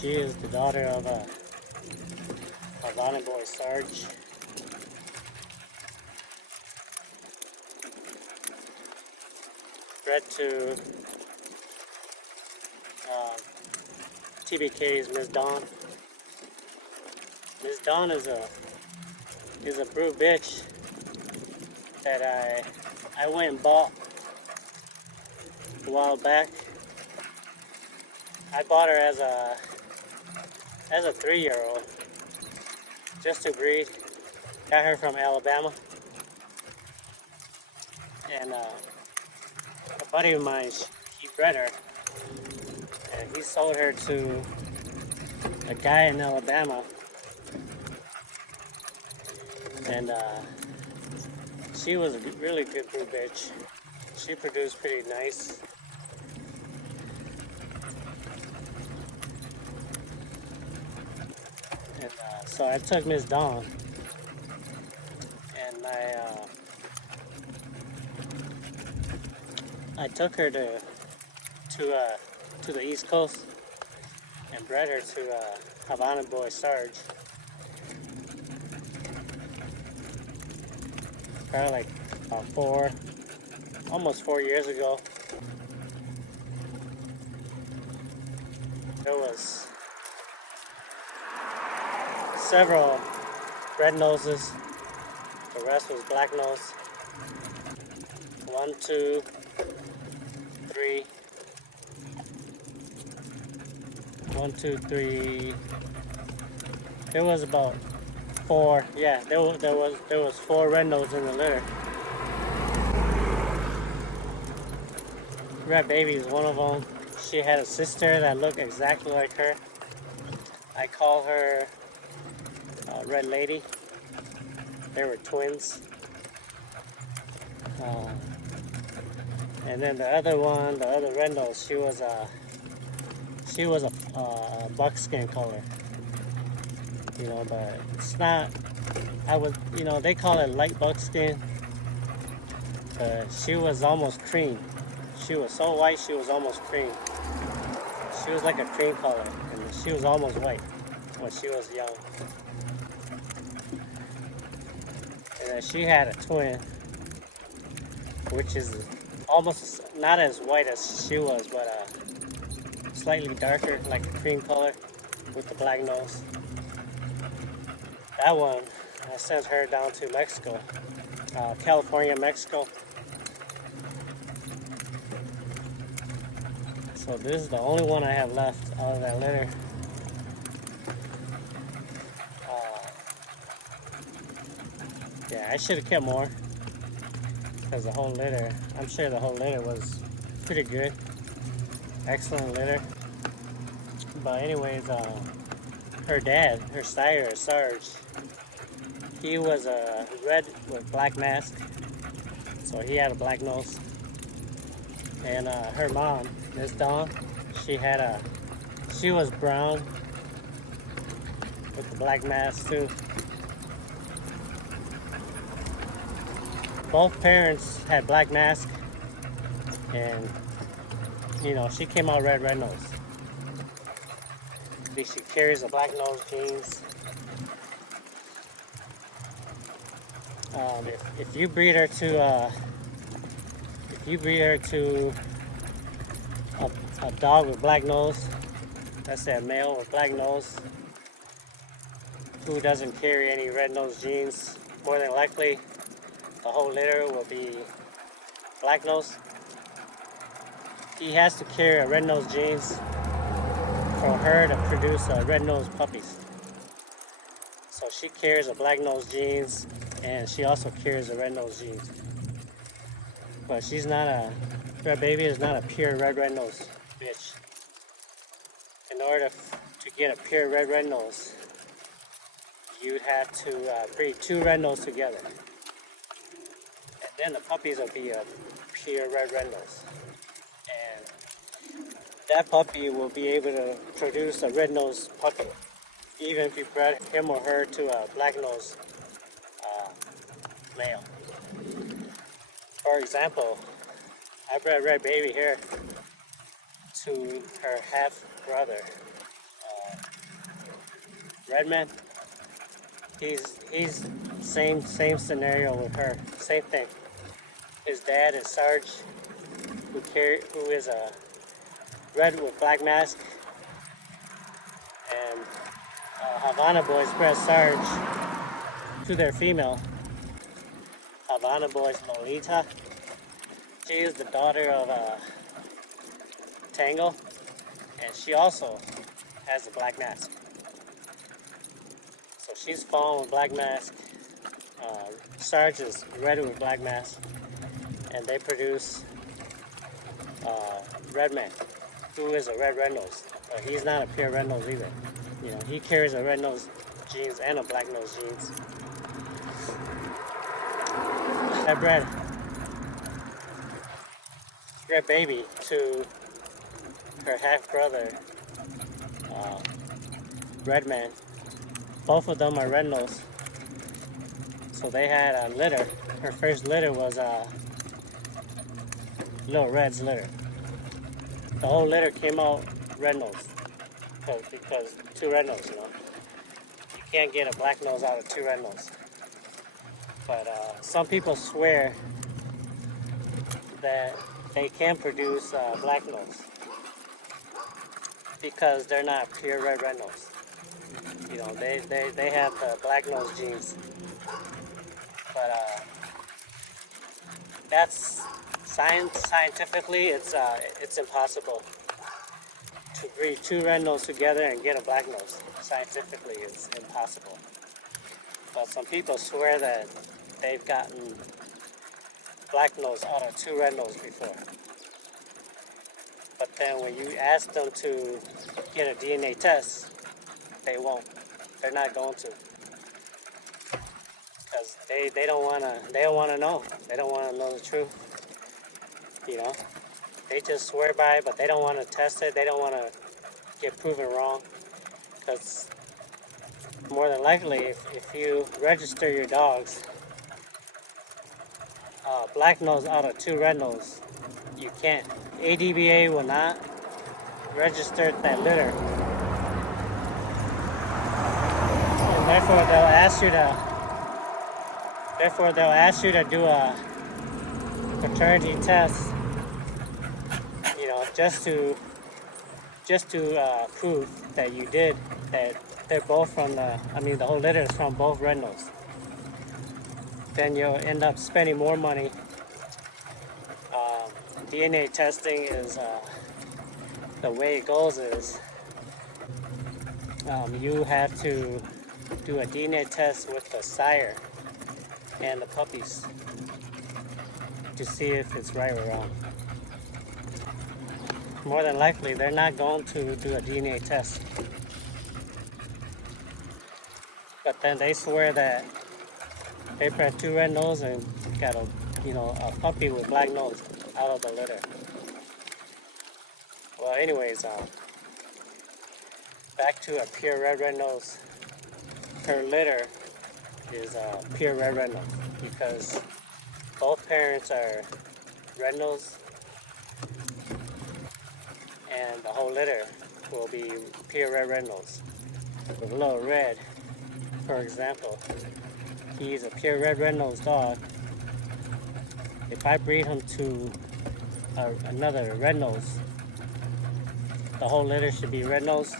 She is the daughter of Havana Boy Sarge. Bred to TBK's Miss Dawn. Miss Dawn is a brew bitch that I went and bought a while back. I bought her as a 3-year-old just to breed. Got her from Alabama, and a buddy of mine, he bred her, and he sold her to a guy in Alabama, and she was a really good brew bitch. She produced pretty nice. And so I took Miss Dawn, and I took her to the East Coast and bred her to Havana Boy Sarge. Probably like about almost 4 years ago. There was several red noses. The rest was black nose. 1, 2, 3. 1, 2, 3. There was about 4. Yeah, there was 4 red noses in the litter. Red Baby is one of them. She had a sister that looked exactly like her. I call her Red Lady. They were twins. And then the other one, the other red nose, she was a buckskin color. You know, but it's not. They call it light buckskin, but she was almost cream. She was so white, she was almost cream. She was like a cream color, and she was almost white when she was young. And then she had a twin, which is almost not as white as she was, but slightly darker, like a cream color with the black nose. That one, I sent her down to Mexico, California, Mexico. So this is the only one I have left out of that litter. Yeah, I should have kept more, because the whole litter, I'm sure the whole litter was pretty good. Excellent litter. But anyways, her dad, her sire, Sarge, he was a red with black mask, so he had a black nose. And her mom, Miss Dawn, she was brown with the black mask too. Both parents had black mask, and she came out red nose. She carries a black nose genes. If you breed her to a dog with black nose, let's say a male with black nose, who doesn't carry any red nose genes, more than likely the whole litter will be black nose. He has to carry a red nose genes for her to produce red nose puppies. So she carries a black nose genes, and she also carries a red nose genes. But Red Baby is not a pure red nose bitch. In order to get a pure red nose, you'd have to breed 2 red nose together. And then the puppies will be a pure red nose. And that puppy will be able to produce a red nose puppy, even if you bred him or her to a black nose male. For example, I bred Red Baby here to her half brother, Redman. He's same scenario with her. Same thing. His dad is Sarge, who is a red with black mask, and Havana Boys bred Sarge to their female. Havana Boys Lolita. She is the daughter of Tango, and she also has a black mask. So she's fawn with black mask. Sarge is red with black mask, and they produce Redman, who is a red nose. But he's not a pure red nose either. You know, he carries a red nose genes and a black nose genes. That bred baby to her half brother, Redman. Both of them are red nose. So they had a litter. Her first litter was Little Red's litter. The whole litter came out red nose because two red nose, you know. You can't get a black nose out of two red nose. But some people swear that they can produce black nose because they're not pure red nose. You know, they have the black nose genes. But that's scientifically it's impossible to breed two red nose together and get a black nose. Scientifically, it's impossible. But some people swear that they've gotten black nose out of two red nose before. But then when you ask them to get a DNA test, they won't. They're not going to. Because they don't wanna know. They don't wanna know the truth. You know? They just swear by it, but they don't wanna test it. They don't wanna get proven wrong. Because more than likely, if you register your dogs, black nose out of two red nose, you can't. ADBA will not register that litter. And therefore they'll ask you to do a paternity test, you know, just to prove that you did, that they're both from the whole litter is from both red nose. Then you'll end up spending more money. DNA testing is the way it goes is you have to do a DNA test with the sire and the puppies to see if it's right or wrong. More than likely, they're not going to do a DNA test. But then they swear that they bred two red nose and got a puppy with black nose out of the litter. Well, anyways, back to a pure red nose. Her litter is pure red nose because both parents are red nose, and the whole litter will be pure red nose. With Little Red, for example, he's a pure red nose dog. If I breed him to another red nose, the whole litter should be red nose.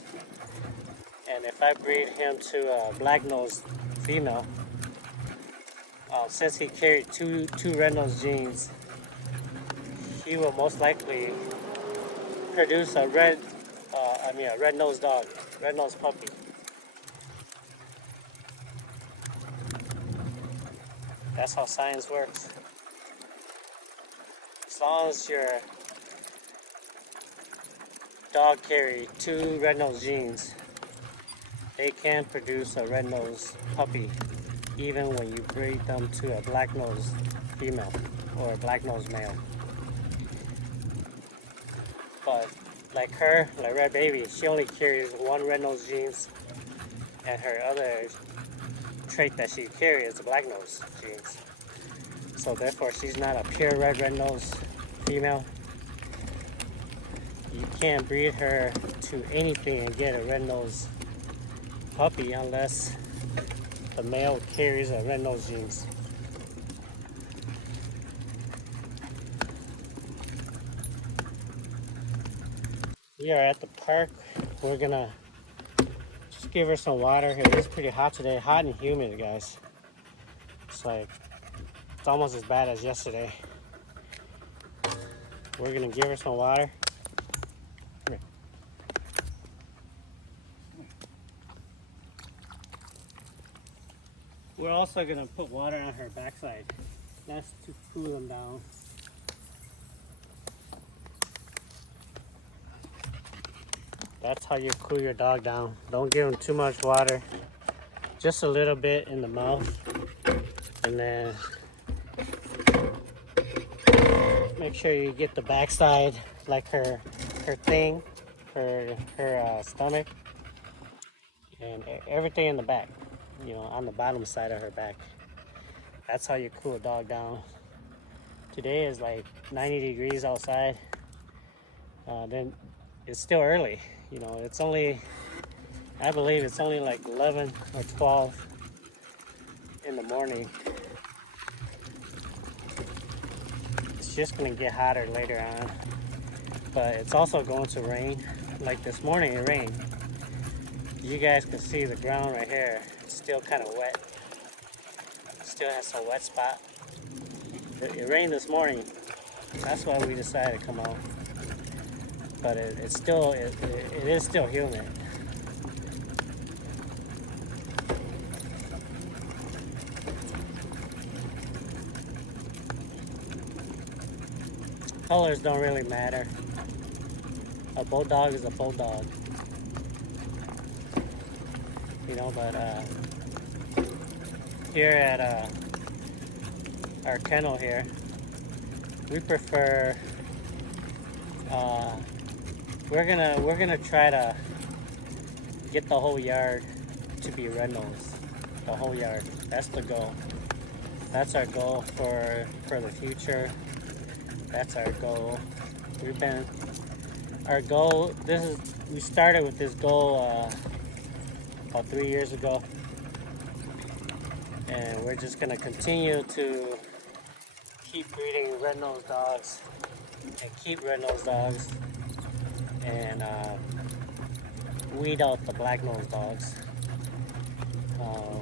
And if I breed him to a black nose female, since he carried two red nose genes, he will most likely produce a red nose dog, red nose puppy. That's how science works. As long as your dog carry two red nose genes, they can produce a red nose puppy even when you breed them to a black nose female or a black nose male. But like Red Baby, she only carries one red nose genes, and her other trait that she carries is the black nose genes. So therefore she's not a pure red nose female. You can't breed her to anything and get a red nose puppy unless the male carries a red-nosed genes. We are at the park. We're gonna just give her some water. It is pretty hot today, hot and humid, guys. It's almost as bad as yesterday. We're gonna give her some water. Come here. We're also gonna put water on her backside. That's to cool them down. That's how you cool your dog down. Don't give them too much water. Just a little bit in the mouth. And then make sure you get the backside, like her thing, her stomach, and everything in the back, you know, on the bottom side of her back. That's how you cool a dog down. Today is like 90 degrees outside. Then it's still early, you know, it's only, I believe it's only like 11 or 12 in the morning. It's just gonna get hotter later on, but it's also going to rain. Like this morning it rained. You guys can see the ground right here. It's still kind of wet. Still has some wet spot. It rained this morning. That's why we decided to come out. But it is still humid. Colors don't really matter. A bulldog is a bulldog. You know, but here at our kennel here, we prefer we're gonna try to get the whole yard to be red nose. The whole yard. That's the goal. That's our goal for the future. That's our goal. We started with this goal about 3 years ago, and we're just gonna continue to keep breeding red-nosed dogs and keep red-nosed dogs and weed out the black-nosed dogs.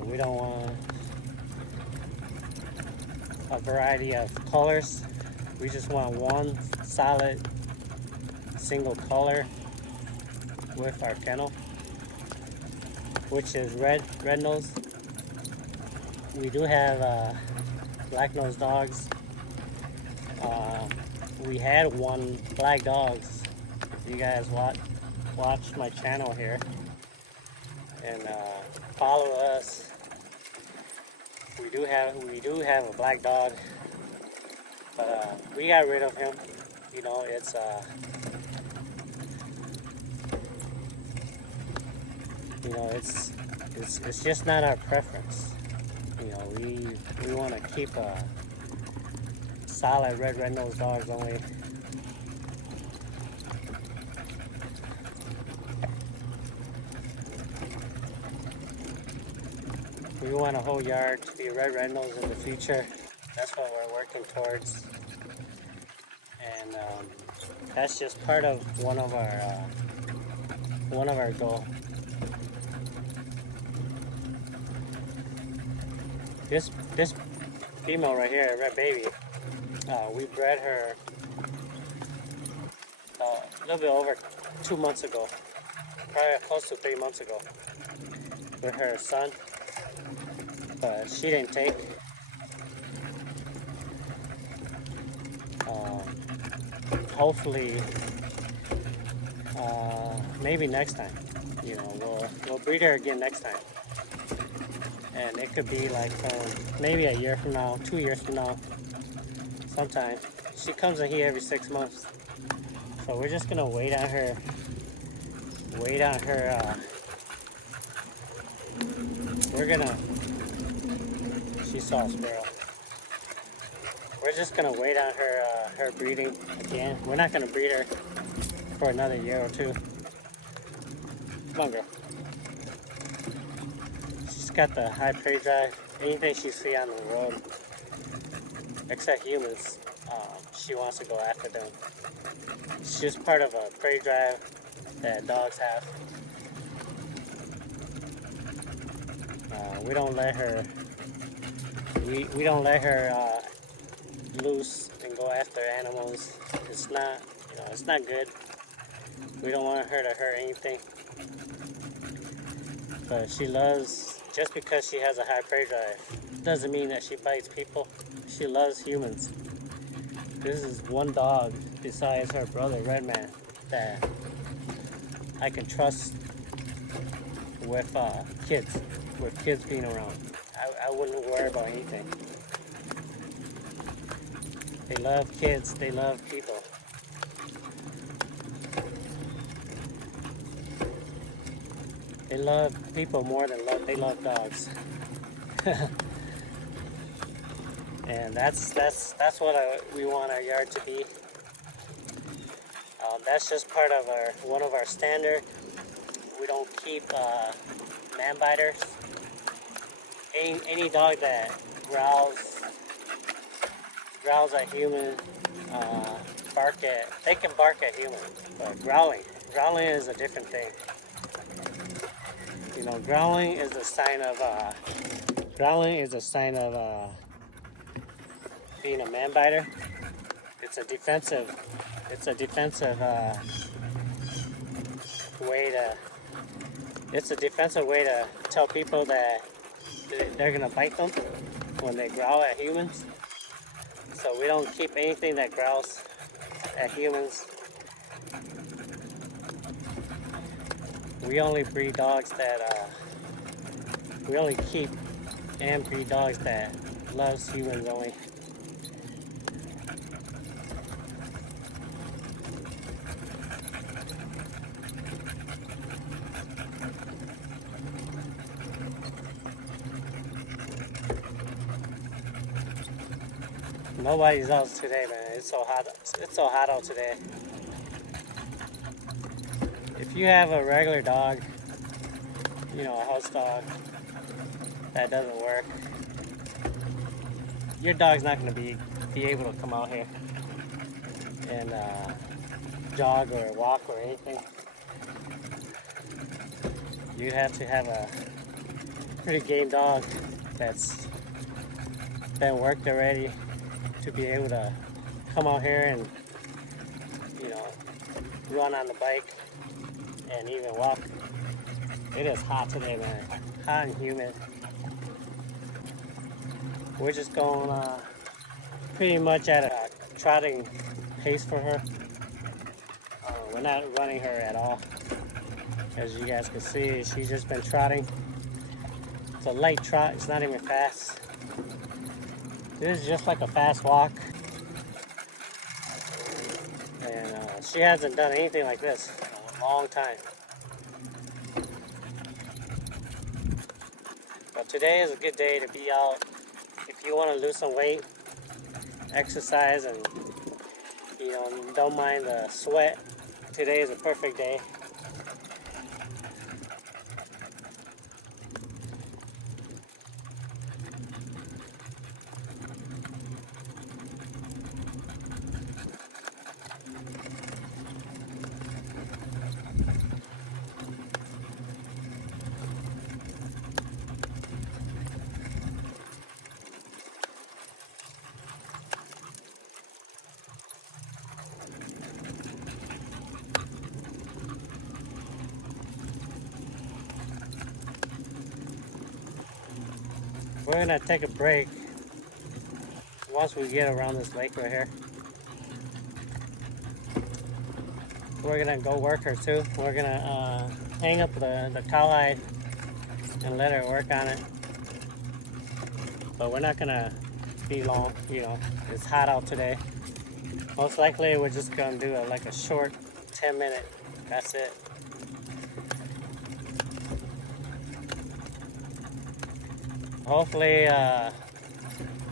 We don't want a variety of colors. We just want one solid single color with our kennel, which is red nose. We do have black nose dogs. We had one black dogs. You guys watch my channel here and follow us. We do have a black dog, but we got rid of him. You know, it's you know, it's just not our preference. You know, we want to keep a solid red-nosed dogs only. We want a whole yard to be red-nosed in the future. That's what we're working towards, and that's just part of one of our goals. This female right here, Red Baby, we bred her a little bit over 2 months ago, probably close to 3 months ago, with her son, but she didn't take. Hopefully, maybe next time, you know, we'll breed her again next time. And it could be like maybe a year from now, 2 years from now, sometime. She comes in here every 6 months. So we're just gonna wait on her, she saw a sparrow. We're just gonna wait on her breeding again. We're not gonna breed her for another year or two. Come on, girl. got the high prey drive. Anything she see on the road, except humans, she wants to go after them. It's just part of a prey drive that dogs have. We don't let her. We don't let her loose and go after animals. It's not, it's not good. We don't want her to hurt anything. But she loves, just because she has a high prey drive, doesn't mean that she bites people. She loves humans. This is one dog besides her brother, Redman, that I can trust with kids being around. I wouldn't worry about anything. They love kids, they love people. They love people more than they love dogs. And that's what we want our yard to be. That's just part of one of our standard. We don't keep man biters. Any dog that growls at human, they can bark at human, but growling is a different thing. Growling is a sign of being a man biter. It's a defensive way to tell people that they're gonna bite them when they growl at humans. So we don't keep anything that growls at humans. We only breed dogs that we only keep and breed dogs that loves humans only. Nobody's out today, man. It's so hot. It's so hot out today. If you have a regular dog, a house dog that doesn't work, your dog's not going to be able to come out here and jog or walk or anything. You have to have a pretty game dog that's been worked already to be able to come out here and run on the bike and even walk. It is hot today, man. Hot and humid. We're just going pretty much at a trotting pace for her. We're not running her at all. As you guys can see, she's just been trotting. It's a light trot, it's not even fast. This is just like a fast walk. And she hasn't done anything like this in a long time. But today is a good day to be out. If you want to lose some weight, exercise, and don't mind the sweat, today is a perfect day. We're gonna take a break once we get around this lake right here. We're gonna go work her too. We're gonna hang up the cowhide and let her work on it. But we're not gonna be long, it's hot out today. Most likely we're just gonna do like a short 10-minute, that's it. Hopefully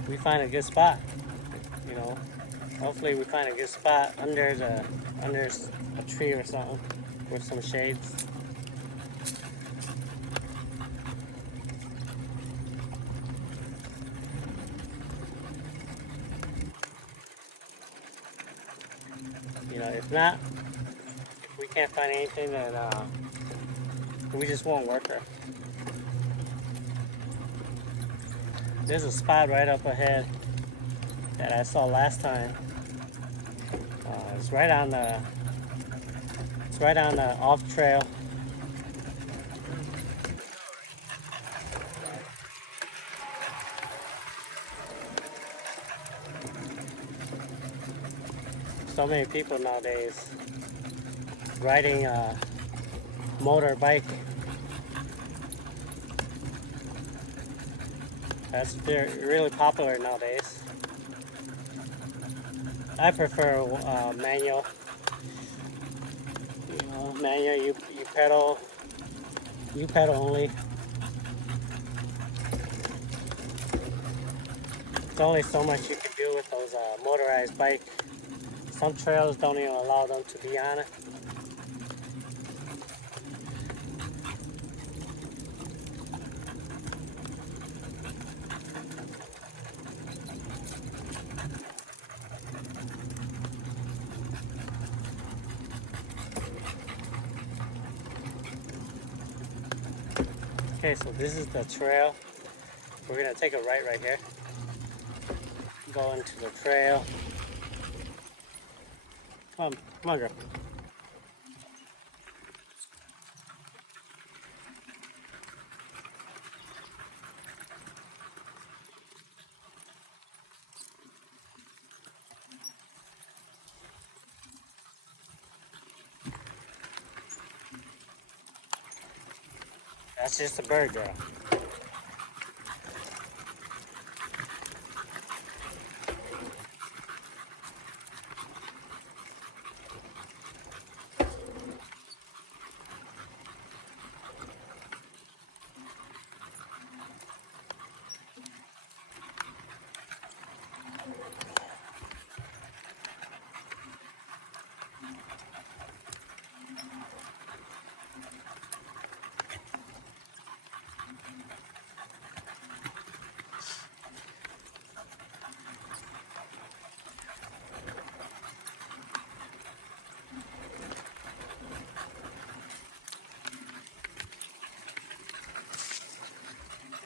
we find a good spot, hopefully we find a good spot under a tree or something with some shades. not, if we can't find anything, then we just won't work her. There's a spot right up ahead that I saw last time. It's right on the off trail. So many people nowadays riding a motorbike. That's really popular nowadays. I prefer manual. You know, manual. You pedal. You pedal only. There's only so much you can do with those motorized bikes. Some trails don't even allow them to be on it. Okay, so this is the trail. We're gonna take a right here. Go into the trail. Come on, girl. That's just a bird, girl.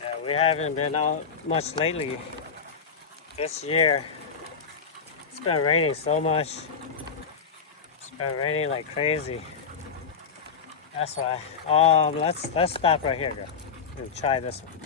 Yeah, we haven't been out much lately. This year, it's been raining so much. It's been raining like crazy. That's why. Let's stop right here, girl, and try this one.